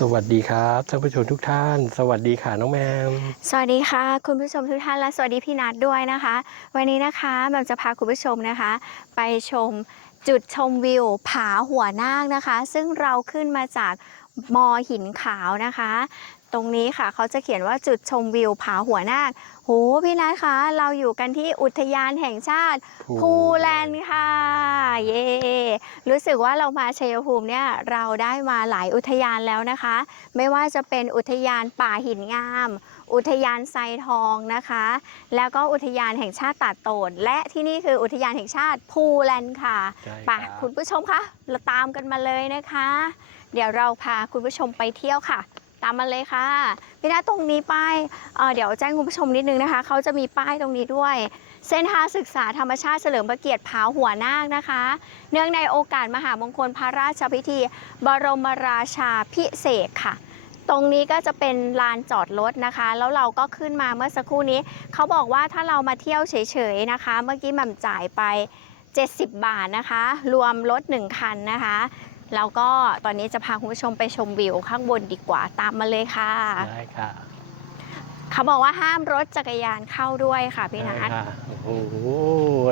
สวัสดีครับท่านผู้ชมทุกท่าน สวัสดีค่ะน้องแมมสวัสดีค่ะ คุณผู้ชมทุกท่านและสวัสดีพี่นัดด้วยนะคะ วันนี้นะคะแบมจะพาคุณผู้ชมนะคะ ไปชมจุดชมวิวผาหัวนาคนะคะ ซึ่งเราขึ้นมาจากมอหินขาวนะคะ ตรงนี้ค่ะ เขาจะเขียนว่าจุดชมวิวผาหัวนาคโหพี่นัทคะ เราอยู่กันที่อุทยานแห่งชาติ ภูแลนด์ค่ะ เย่รู้สึกว่าเรามาชัยภูมิเนี่ยเราได้มาหลายอุทยานแล้วนะคะ ไม่ว่าจะเป็นอุทยานป่าหินงาม อุทยานไซทองนะคะ แล้วก็อุทยานแห่งชาติตาดโตน และที่นี่คืออุทยานแห่งชาติภูแลนด์ค่ะใช่ไปรับคุณผู้ชมคะเราตามกันมาเลยนะคะ เดี๋ยวเราพาคุณผู้ชมไปเที่ยวค่ะ ตามมาเลยค่ะพี่นาตรงนี้ป้ายเเดี๋ยวแจ้งคุณผู้ชมนิดนึงนะคะ เขาจะมีป้ายตรงนี้ด้วย เส้นทางศึกษาธรรมชาติเฉลิมพระเกียรติผาหัวนาคนะคะ เนื่องในโอกาสมหามงคลพระราชพิธี บรมราชาพิเศษค่ะ ตรงนี้ก็จะเป็นลานจอดรถนะคะ แล้วเราก็ขึ้นมาเมื่อสักครู่นี้ เขาบอกว่าถ้าเรามาเที่ยวเฉยๆนะคะ เมื่อกี้หม่ำจ่ายไป 70 บาทนะคะ รวมรถ1คันนะคะ แล้วก็ตอนนี้จะพาคุณผู้ชมไปชมวิวข้างบนดีกว่าตามมาเลยค่ะ ได้ค่ะ เขาบอกว่าห้ามรถจักรยานเข้าด้วยค่ะพี่นัได้ทค่ะโอ้โห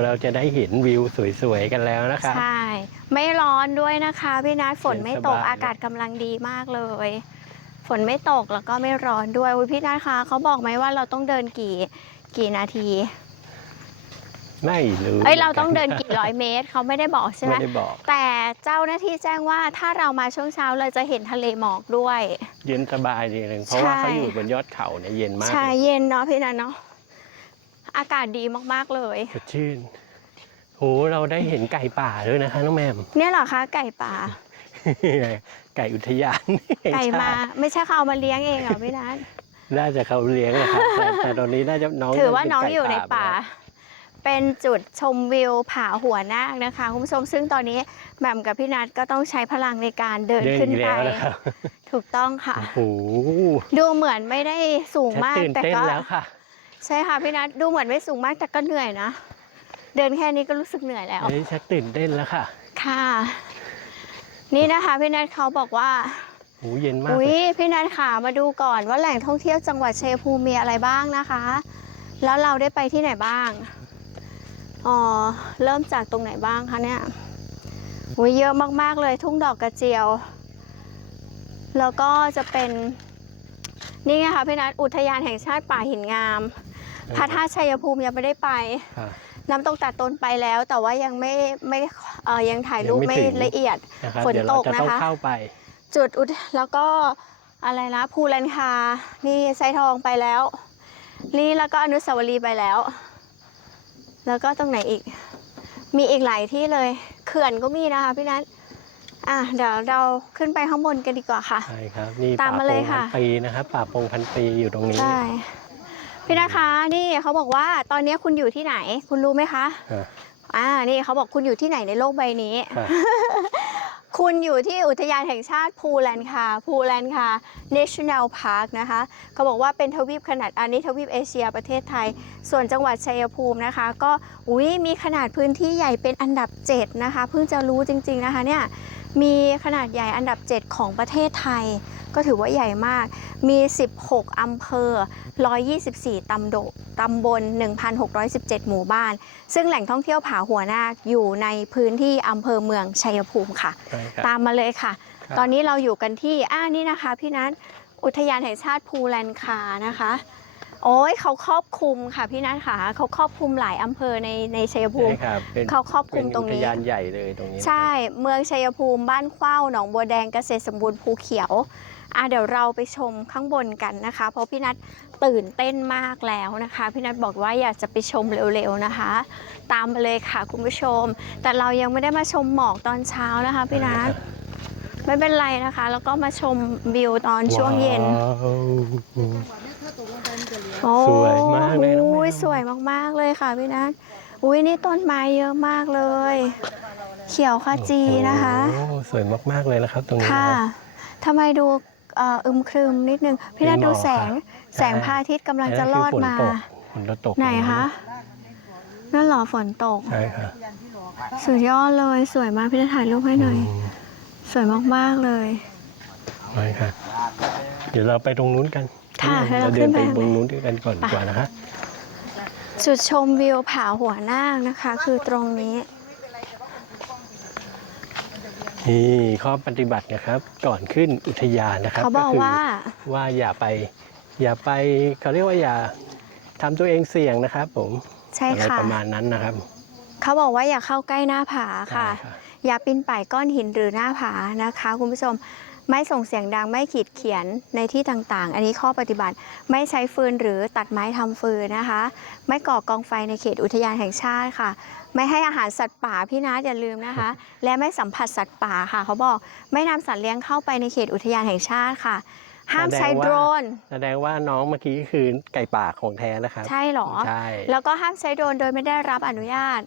เราจะได้เห็นวิวสวยๆกันแล้วนะคะ ใช่ ไม่ร้อนด้วยนะคะพี่นัทฝนไม่ตกเย็นสบาย อากาศกำลังดีมากเลย ฝนไม่ตกแล้วก็ไม่ร้อนด้วยอุ๊ยพี่นัทคะเขาบอกไหมว่าเราต้องเดินกี่กี่นาที ไม่รู้เอ้ยเราต้องเดินกี่ร้อยเมตร เขาไม่ได้บอกใช่ไหมไม่ได้บอก แต่เจ้าหน้าที่แจ้งว่าถ้าเรามาช่วงเช้าเราจะเห็นทะเลหมอกด้วย เย็นสบายดีนึงเพราะว่าใช่เขาอยู่บนยอดเขาเนี่ยเย็นมากใช่เลยเย็นเนาะพี่นัทเนาะอากาศดีมากๆเลยสดชื่นโหเราได้เห็นไก่ป่าด้วยนะคะน้องแมมเนี่ยเหรอคะไก่ป่า ไก่อุทยานแห่งไก่ชติมา ไม่ใช่เขาเอามาเลี้ยงเองเหรอพี่นัทน่าจะเขาเลี้ยงนะครับแต่แต่ตอนนี้น่าจะน้องถือว่าเป็น้องไก่อยู่ในป่าไปแล้ว เป็นจุดชมวิวผาหัวนาคนะคะคุณผู้ชมซึ่งตอนนี้แหม่มกับพี่นัทก็ต้องใช้พลังในการเดินเดินขึ้นอีกไปแล้วนะครับถูกต้องค่ะ โอ้โหดูเหมือนไม่ได้สูงฉันมากตื่นแต่เต้นก็แล้วค่ะใช่ค่ะพี่นัทดูเหมือนไม่สูงมากแต่ก็เหนื่อยนะ เดินแค่นี้ก็รู้สึกเหนื่อยแล้วเฮ้ยฉันตื่นเต้นแล้วค่ะ ค่ะ นี่นะคะพี่นัทเขาบอกว่าโหเย็นมากอุ้เลยยพี่นัทค่ะมาดูก่อนว่าแหล่งท่องเที่ยวจังหวัดชัยภูมิมีอะไรบ้างนะคะ แล้วเราได้ไปที่ไหนบ้าง อ๋อเริ่มจากตรงไหนบ้างคะเนี่ยอุ้ยเยอะมากๆเลยทุ่งดอกกระเจียว แล้วก็จะเป็นนี่ไงคะพี่นัทอุทยานแห่งชาติป่าหินงาม พระธาตุชัยภูมิยังไม่ได้ไปค่ะน้ำตกตาดตนไปแล้ว แต่ว่ายังไม่ไม่เอ่อยังถ่ายรูปยังไม่ไม่ถึงละเอียดนะครับฝนเดี๋ยวเราตกจะต้องนะคะเข้าไป จุดอุทแล้วก็อะไรนะภูแลนคา นี่ไซทองไปแล้ว นี่แล้วก็อนุสาวรีย์ไปแล้ว แล้วก็ตรงไหนอีก มีอีกหลายที่เลย เขื่อนก็มีนะคะพี่นัทอะเดี๋ยวเราขึ้นไปข้างบนกันดีกว่าค่ะ ใช่ครับนี่ตามมาเลยค่ะ ป่าโป่งพันปีนะครับป่าโปงพันปีอยู่ตรงนี้ใช่พี่นัทคะนี่เขาบอกว่าตอนนี้คุณอยู่ที่ไหน คุณรู้ไหมคะ อะ อ่า นี่เขาบอกคุณอยู่ที่ไหนในโลกใบนี้ค่ะ คุณอยู่ที่อุทยานแห่งชาติภูแลนคาภูแลนคา National Park นะคะ เขาบอกว่าเป็นทวีปขนาดอันนี้ทวีปเอเชียประเทศไทย ส่วนจังหวัดชัยภูมินะคะ ก็อุ้ยมีขนาดพื้นที่ใหญ่เป็นอันดับ 7 นะคะ เพิ่งจะรู้จริง ๆ นะคะเนี่ย มีขนาดใหญ่อันดับ 7 ของประเทศไทย ก็ถือว่าใหญ่มาก มี 16 อำเภอ 124 ตำโดตำบล 1,617 หมู่บ้าน ซึ่งแหล่งท่องเที่ยวผาหัวนาคอยู่ในพื้นที่อำเภอเมืองชัยภูมิค่ะใช่ครับตามมาเลยค่ะครับตอนนี้เราอยู่กันที่อ่านี่นะคะ พี่นัทอุทยานแห่งชาติภูแลนคานะคะ โอ้ยเขาครอบคลุมค่ะพี่นัทค่ะเขาครอบคลุมหลายอำเภอในในชัยภูมิ ใช่ครับเป็นเขาครอบคลุเป็นมตรงอุทนี้ยานใหญ่เลยตรงนี้ ใช่เมืองชัยภูมิบ้านเข้าหนองบัวแดงเกษตรสมบูรณ์ภูเขียวอะเดี๋ยวเราไปชมข้างบนกันนะคะ เพราะพี่นัทตื่นเต้นมากแล้วนะคะ พี่นัทบอกว่าอยากจะไปชมเร็วๆนะคะ ตามมาเลยค่ะคุณผู้ชม แต่เรายังไม่ได้มาชมหมอกตอนเช้านะคะพี่นัท ไม่เป็นไรนะคะ แล้วก็มาชมวิวตอนช่วงเย็นว้าวโอ้สวยมากเลยน้องแมว อุ้ยสวยมากๆเลยค่ะพี่นัทอุ้ยนี่ต้นไม้เยอะมากเลย เขียวขจีนะคะ โอ้สวยมากๆเลยนะครับตรงนี้ค่ะนะทำไมดูเอ่ออึมครึมนิดนึง พี่นัทเป็นหมดูอกแสงครับแสงพระอาทิตย์กำลังจะลอดมา ฝนจะตกไหนคะ นั่นเหรอฝนตก ใช่ค่ะสุดยอดเลยสวยมากพี่นัทถ่ายรูปให้หน่อยม สวยมาก ๆ เลย ไปค่ะ เดี๋ยวเราไปตรงนู้นกันค่ะเราเราเดิขึ้นนไปไปตรงนู้นกันก่อนดีกว่านะคะ จุดชมวิวผาหัวนาคนะคะ คือตรงนี้นี่ข้อปฏิบัตินะครับ ก่อนขึ้นอุทยานนะครับเขาบอกคืว่าว่าอย่าไป อย่าไปเขาเรียกว่าอย่าทำตัวเองเสี่ยงนะครับ ผมใช่อะไรค่ะประมาณนั้นนะครับ เขาบอกว่าอย่าเข้าใกล้หน้าผาค่ะใช่ อย่าปีนป่ายก้อนหินหรือหน้าผานะคะคุณผู้ชมไม่ส่งเสียงดังไม่ขีดเขียนในที่ต่างๆ อันนี้ข้อปฏิบัติไม่ใช้ฟืนหรือตัดไม้ทำฟืนนะคะ ไม่ก่อกองไฟในเขตอุทยานแห่งชาติค่ะ ไม่ให้อาหารสัตว์ป่าพี่นัทอย่าลืมนะคะ และไม่สัมผัสสัตว์ป่าค่ะ เขาบอกไม่นำสัตว์เลี้ยงเข้าไปในเขตอุทยานแห่งชาติค่ะ ห้ามใช้โดรน แสดงว่าน้องเมื่อกี้คือไก่ป่าของแท้นะครับ ใช่เหรอ ใช่ แล้วก็ห้ามใช้โดรนโดยไม่ได้รับอนุญาต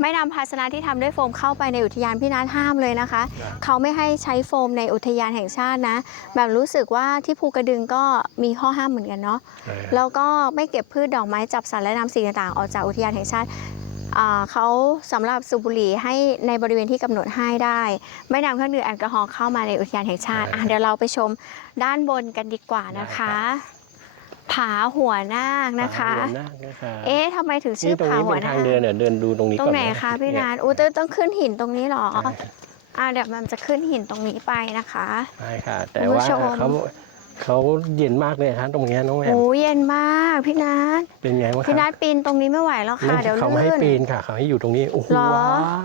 ไม่นำภาชนะที่ทำด้วยโฟมเข้าไปในอุทยานพี่นัทห้ามเลยนะคะ เขาไม่ให้ใช้โฟมในอุทยานแห่งชาตินะ แบบรู้สึกว่าที่ภูกระดึงก็มีข้อห้ามเหมือนกันเนาะเออแล้วก็ไม่เก็บพืชดอกไม้จับสัตว์และนำสิ่งต่างๆออกจากอุทยานแห่งชาติอ่าเขาสำหรับสูบบุหรี่ให้ในบริเวณที่กำหนดให้ได้ ไม่นำเครื่องดื่มแอลกอฮอล์เข้ามาในอุทยานแห่งชาติอะเดี๋ยวเราไปชมด้านบนกันดีกว่านะคะ ผาหัวนาคนะคะ เดินหน้านะคะเอ๊ะทำไมถึงชื่นี่อตรงผานี้หัเป็วนนาทางคเดินเนี่ยเดินดูตรงนี้ตรก่งอนไหนนะคะพี่เยนัทอู้ต้องต้องขึ้นหินตรงนี้เหรอใช่อ่าเดี๋ยวมันจะขึ้นหินตรงนี้ไปนะคะ ใช่ค่ะ แต่คุณผู้ว่าชม เขาเขาเย็นมากเลยครับตรงเนี้ยน้องแอมโอ้เย็นมากพี่นัทเป็นไงวะคพี่นัรัทปีนตรงนี้ไม่ไหวแล้วค่ะไม่เดี๋ยวเขาไม่ให้ลื่น ปีนค่ะเขาให้อยู่ตรงนี้โอ้โหเหรอ ว้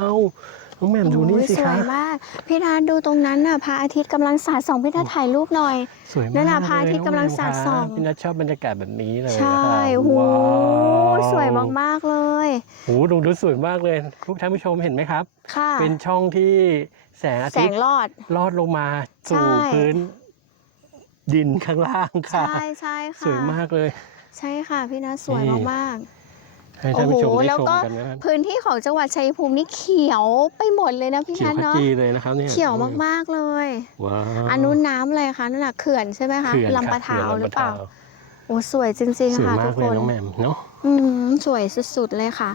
าว น้องแหม่มดูนี่โอ้ยสิสวคะยมากพี่นัทดูตรงนั้นน่ะพระอาทิตย์กำลังสาดส่องพี่นัทถ่ายรูปหน่อยสวยมากนั่นน่ะพระอาทิตย์เยกำลังสาดส่องพี่นัทชอบบรรยากาศแบบนี้เลยใช่นะคะโอ้โหว้าวสวยมากๆเลยโอ้โหดูดูสวยมากเลยทุกท่านผู้ชมเห็นไหมครับค่ะเป็นช่องที่แสงอาแสทิตงย์รอดลอดลงมาสู่ใช่พื้น ดินข้างล่างค่ะใช่ใช่ค่ะสวยมากเลย ใช่ค่ะพี่นัทสวยนี่มาก ให้ๆท่านผู้ชมโอ้โหได้แล้วชมก็กันนะครับพื้นที่ของจังหวัดชัยภูมินี่เขียวไปหมดเลยนะพี่เขียนัวทขเนาะจีเลยนะครับเนี่ยเขียวมากๆเลยว้าวอันนู้นน้ำอะไรคะนั่นน่ะเขื่อนใช่ไหมคะเขื่อนลำปะคบทาวขื่นหรือเปล่าลำะทวโอ้สวยจริงสๆวยค่ะมาทุกกเลคยนน้องแหม่มเนาะอืมสวยสุดๆเลยค่ะ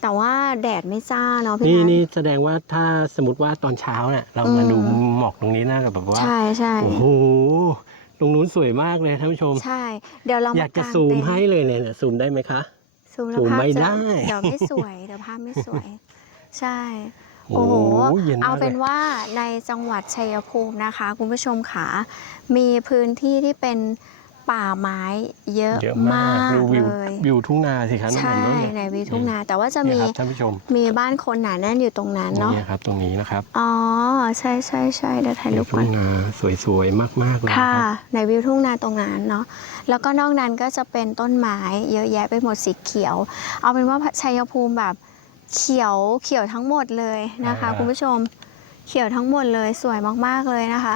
แต่ว่าแดดไม่จ้าเนาะพี่นี่นัทนี่แสดงว่าถ้าสมมติว่าตอนเช้าเนี่ยเรามาอืมดูหมอกตรงนี้น่าจะแบบว่าใช่ใช่โอ้โหตรงนู้นสวยมากเลยท่านผู้ชม ใช่ เดี๋ยวเรามอยากจะงซูมเต็นท์ให้เลยเนี่ยซูมได้ไหมคะ ซูมซูแล้วมภาพไม่จะได้ เดี๋ยวไม่สวย เดี๋ยวภาพไม่สวย ใช่ โอ้โอ้โหโห เย็นเอามากเลเป็ยนว่าในจังหวัดชัยภูมินะคะ คุณผู้ชมค่ะมีพื้นที่ที่เป็น ป่าไม้เยอะเยอะมามากกดูวิวเลยวิวทุ่งนาสิคะน้องแหใช่ม่มเนาะในวิวทุ่งนา แต่ว่าจะเนี่ยมีครับท่านผู้ชมมีบ้านคนหนาแน่นอยู่ตรงนั้นเนาะ นี่ครับตรงนี้นะครับอ๋อ ใช่ใช่ใช่เดี๋ยวถ่ายรูวิวปก่ทุ่อน งนาสวยๆมากๆเลยค่ะนะครับในวิวทุ่งนาตรงนั้นเนาะแล้วก็นอกนั้นก็จะเป็นต้นไม้เยอะแยะไปหมดสีเขียว เอาเป็นว่าชัยภูมิแบบเขียวเขียวทั้งหมดเลยนะคะ คุณผู้ชมเขียวทั้งหมดเลยสวยมากๆเลยนะคะ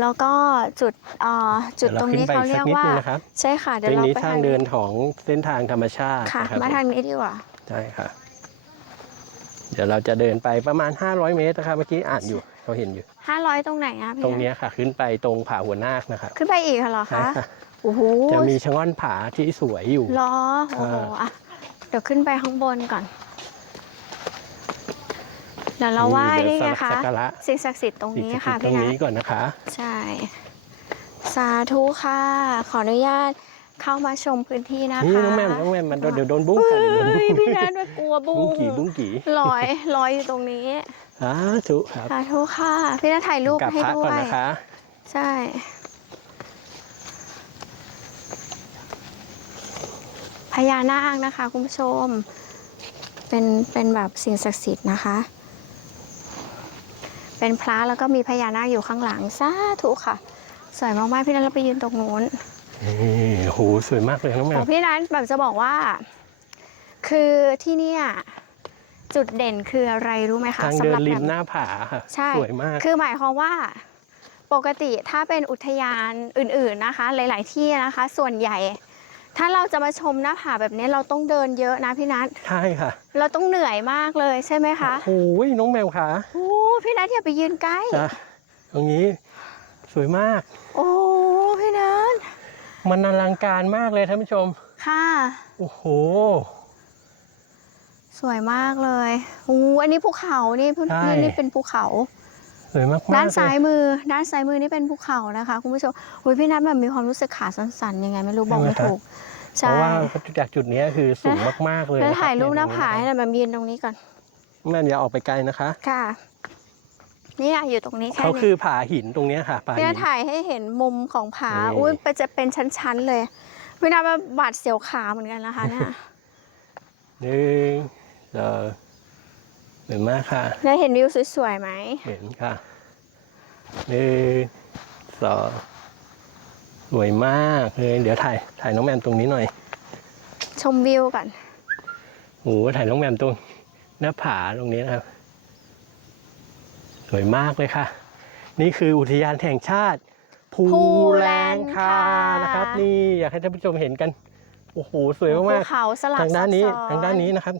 แล้วก็จุดเอ่อจุดตรงนี้เขาเรียกว่าดี๋วขึ้นไปอีกสันิดนึงนะครับใช่ค่ะเดี๋ยเป็วนเรานี้ไปทางทางเดินี้นของเส้นทางธรรมชาติค่ะนะครับมาทางนี้ดีกว่าใช่ค่ะ เดี๋ยวเราจะเดินไปประมาณ 500 เมตรนะครับเมื่อกี้อ่านอยู่เขาเห็นอยู่ 500 ตรงไหนอะพี่ตรงเนี้ยค่ะ ขึ้นไปตรงผาหัวนาคนะครับขึ้นไปอีกเหรอใช่คะค่ะโอ้โหจะมีชะง่อนผาที่สวยอยู่เหรอโอ้โหอะเดี๋ยวขึ้นไปข้างบนก่อน เดี๋ยวเราไหว้เดี๋นี่ยวไงสัคะกการะสิ่งศักดิ์สิทธิ์ตรงสิ่งนี้ศักดิ์ค่ะสิทธิ์ตรพี่งนันี้ทก่อนนะคะ ใช่ สาธุค่ะ ขออนุญาตเข้ามาชมพื้นที่นะคะนี่น้องแม่มน้องแม่มมันเดี๋ยวโดนบุ้งเฮ้ค่ะเดี๋ยวโดนบุ้ยงพี่นัทไม่กลัวบุ้บุ้งงกี่บุ้งกี่ลอยลอยอยู่ตรงนี้สาธุครับสาธุค่ะ พี่นัทถ่ายรูปกราบให้พระด้วก่อนยนะคะใช่พญานาคนะคะ คุณผู้ชม เป็นเป็นแบบสิ่งศักดิ์สิทธิ์นะคะ เป็นพระแล้วก็มีพญานาคอยู่ข้างหลังสาธุค่ะ สวยมากๆพี่นัทเราไปยืนตรงนู้นนี่โอ้โหสวยมากเลยน้องแม่ของพี่นัทแบบจะบอกว่า คือที่เนี่ยจุดเด่นคืออะไรรู้ไหมคะทางสำเดิหนรับริแบมบหน้าผาค่ะใช่สวยมาก คือหมายความว่าปกติถ้าเป็นอุทยานอื่นๆนะคะ หลาย ๆ ที่นะคะ ส่วนใหญ่ ถ้าเราจะมาชมหน้าผาแบบนี้เราต้องเดินเยอะนะพี่นัทใช่ค่ะ เราต้องเหนื่อยมากเลยใช่ไหมคะโอ้ยน้องแมวขาโอ้พี่นัทอย่าไปยืนใกล้จ้ะตรงนี้สวยมาก โอ้พี่นัทมันอลังการมากเลยท่านผู้ชม ค่ะ โอ้โห สวยมากเลยโอ้อันนี้ภูเขานี่เพื่อนใช่นี่นี่เป็นภูเขา สวยมากๆด้านเลยซ้ายมือ ด้านซ้ายมือนี่เป็นภูเขานะคะคุณผู้ชมอุยพี่นัทแบบมีความรู้สึกขาสั่นๆยังไงไม่รู้บอกไม่ถูกเพใช่ราะว่าจากจุดเนี้ยคือสูงมากๆเลยแล้วนะคบถ่ายรูปหน้าเยผาให้หน่อยแบบยืนตรงนี้ก่อนแม่อย่าออกไปไกลนะคะ ค่ะ นี่อะอยู่ตรงนี้แค่เขานี้คือผาหินตรงเนี้ยค่ะผาพี่หินันทถ่ายให้เห็นมุมของผานี่อุ้ยมันจะเป็นชั้นๆเลยพี่นัทมาบาดเสียวขาเหมือนกันนะคะเนี่ยหนึ่งสอง สวยมากค่ะ แล้วเห็นวิวสวยๆไหม เห็นค่ะหนึ่งสองสวยมากเลยเดี๋ยวถ่ายถ่ายน้องแมมตรงนี้หน่อยชมวิวก่อนโอ้โหถ่ายน้องแมมตรงหน้าผาตรงนี้นะครับ สวยมากเลยค่ะ นี่คืออุทยานแห่งชาติภูภูแลแลงงคาคานะครับ นี่อยากให้ท่านผู้ชมเห็นกัน โอ้โหสวยภูมากเขาสลัๆบทางด้านนี้ซับซ้อทางด้านนี้นะครับ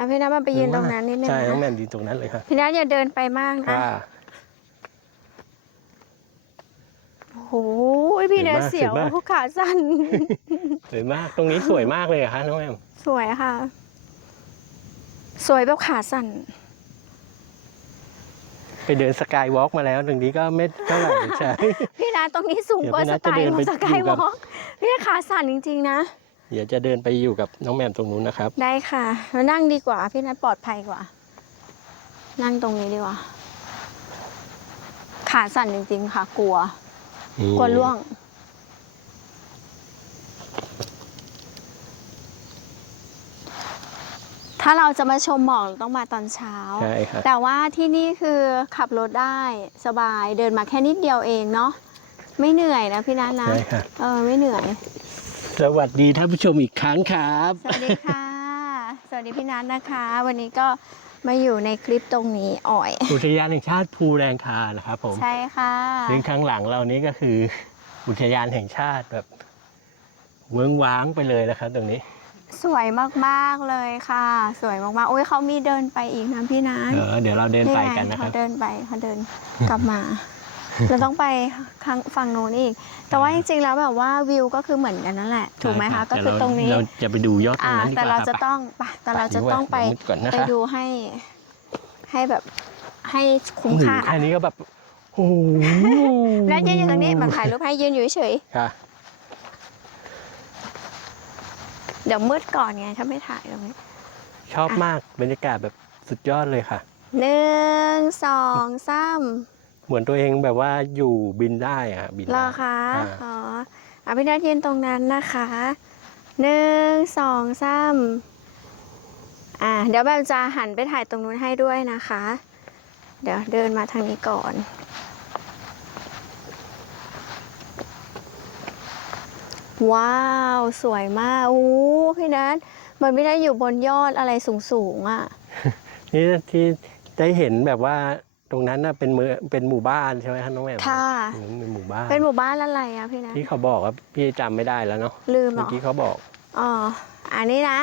อะพี่นัทมาไปยืนตรงนั้นนิดนึงใช่น้องแมนะมยืนตรงนั้นเลยครับพี่นัทอย่าเดินไปมากนะค่ะโอ้โหพี่เนทเสียวสวยมากภูขาสั้น สวยมากตรงนี้สวยมากเลยอะคะน้องแมมสวยค่ะ สวยแบบขาสั่นไปเดินสกายวอล์กมาแล้วตรงนี้ก็ไม่เท่าไหร่ใช่พี่นัทตรงนี้สูงกว่าเดี๋สยวพี่นัทจะเดินกายวอไปล์กสกายวอยู่กัอบล์กพี่ขาสั่นจริงๆนะ เดี๋ยวจะเดินไปอยู่กับน้องแมมตรงนู้นนะครับ ได้ค่ะแล้วนั่งดีกว่า พี่นัทปลอดภัยกว่า นั่งตรงนี้ดีกว่า ขาสั่นจริงๆค่ะ กลัวกลัวล่วง ถ้าเราจะมาชมหมอกเราต้องมาตอนเช้า ใช่ครับ แต่ว่าที่นี่คือขับรถได้สบายเดินมาแค่นิดเดียวเองเนาะไม่เหนื่อยนะพี่นัทนะ ใช่ค่ะเออไม่เหนื่อย สวัสดีท่านผู้ชมอีกครั้งครับ สวัสดีค่ะ สวัสดีพี่นัทนะคะ วันนี้ก็มาอยู่ในคลิปตรงนี้อ่อย อุทยานแห่งชาติภูแรงคานะครับผมใช่ค่ะซึ่งข้างหลังเรานี้ก็คือ อุทยานแห่งชาติแบบเวิ้งว้างไปเลยนะครับ ตรงนี้ สวยมากๆเลยค่ะ สวยมากๆโอ้ยเขามีเดินไปอีกนะพี่นัทเออเดี๋ยวเราเดินไปไงกันนะคเขารับเดินไปเขาเดินกลับมา เราต้องไปข้างฝั่งโน้นอีก แต่ว่าจริงๆแล้วแบบว่าวิวก็คือเหมือนกันนั่นแหละ ถูกไหมใช่คะรัก็บคือตรงนี้เดี๋ยวเราจะไปดูยอดตรอ่างนั้นดีกแต่ว่าเราครับจะต้องไปแต่เราจะต้องไปเดี๋ยวมุดก่อนนะไปคะดูให้ให้แบบให้คุ้มโอ้โหค่าแค่นี้ก็แบบโอ้โหแล้วยืนอยู่ตรงนี้มาถ่ายรูปให้ยืนอยู่เฉยค่ะๆเดี๋ยวมืดก่อนไงถ้าไม่ถ่ายตรงนี้ชอบมากบรรยากาศแบบสุดยอดเลยค่ะหนึ่งสองสาม เหมือนตัวเองแบบว่าอยู่บินได้อะบินรอได้คะอ่าอ๋ออะพี่นัทยืนตรงนั้นนะคะหนึ่งสองสามอ่าเดี๋ยวแบบจะหันไปถ่ายตรงนู้นให้ด้วยนะคะ เดี๋ยวเดินมาทางนี้ก่อน ว้าว สวยมากอู้พี่นัทเหมือนไม่ได้อยู่บนยอดอะไรสูงๆอะ นี่ที่ได้เห็นแบบว่า ตรงนั้นน่ะเป็นเมืองเป็นหมู่บ้านใช่ไหมคะน้องแหม่มค่ะอืมเป็นหมู่บ้านเป็นหมู่บ้านอะไรอะพี่นัทที่เขาบอกว่าพี่จำไม่ได้แล้วเนาะลืมเหรเมื่ออกี้เขาบอกอ๋ออันนี้นะ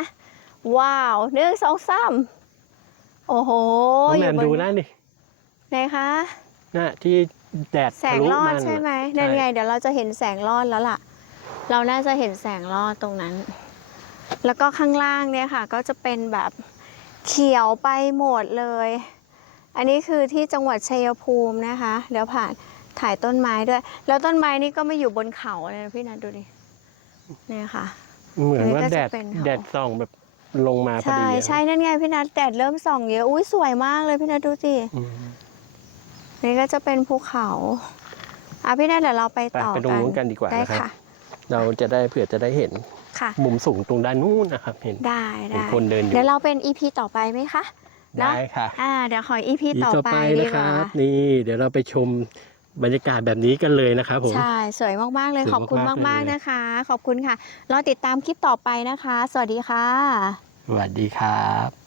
ว้าวหนึ่งสองสามโอ้โหน้องแหม่มยู่บดูนั่นดิไหนคะ น่ะที่แดดแสทะงลุลอดมันใช่ไหมใช่นั่นไงเดี๋ยวเราจะเห็นแสงลอดแล้วล่ะ เราน่าจะเห็นแสงลอดตรงนั้น แล้วก็ข้างล่างเนี่ยค่ะ ก็จะเป็นแบบเขียวไปหมดเลย อันนี้คือที่จังหวัดชัยภูมินะคะ เดี๋ยวผ่านถ่ายต้นไม้ด้วย แล้วต้นไม้นี่ก็ไม่อยู่บนเขาเลยนะพี่นัทดูดิเนี่ยค่ะ เหมือนว่าอันนี้ก็แดจะดเป็นเขาแดดส่องแบบลงมาพอใช่ดีอะใช่นั่นไงพี่นัทแดดเริ่มส่องเยอะอุ้ยสวยมากเลยพี่นัทดูสิอืมนี่ก็จะเป็นภูเขาอะพี่นัทเดี๋ยวเราไปไปต่อไปตรงนู้นกันดีกว่าได้นะครับค่ะเราจะได้เผื่อจะได้เห็นค่ะมุมสูงตรงด้านนู้นนะครับ เห็นได้เห็นได้คนเดินอยู่เดี๋ยวเราเป็น EP ต่อไปไหมคะเนอะ ได้ค่ะอ่าเดี๋ยวขอ EP อีต่อต่อไปไปดีนะกคว่ารับ นี่เดี๋ยวเราไปชมบรรยากาศแบบนี้กันเลยนะครับผม ใช่ สวยมาก ๆ เลยสวยขอบคุณมากๆมากเลยๆนะคะ ขอบคุณค่ะ รอติดตามคลิปต่อไปนะคะ สวัสดีค่ะ สวัสดีครับ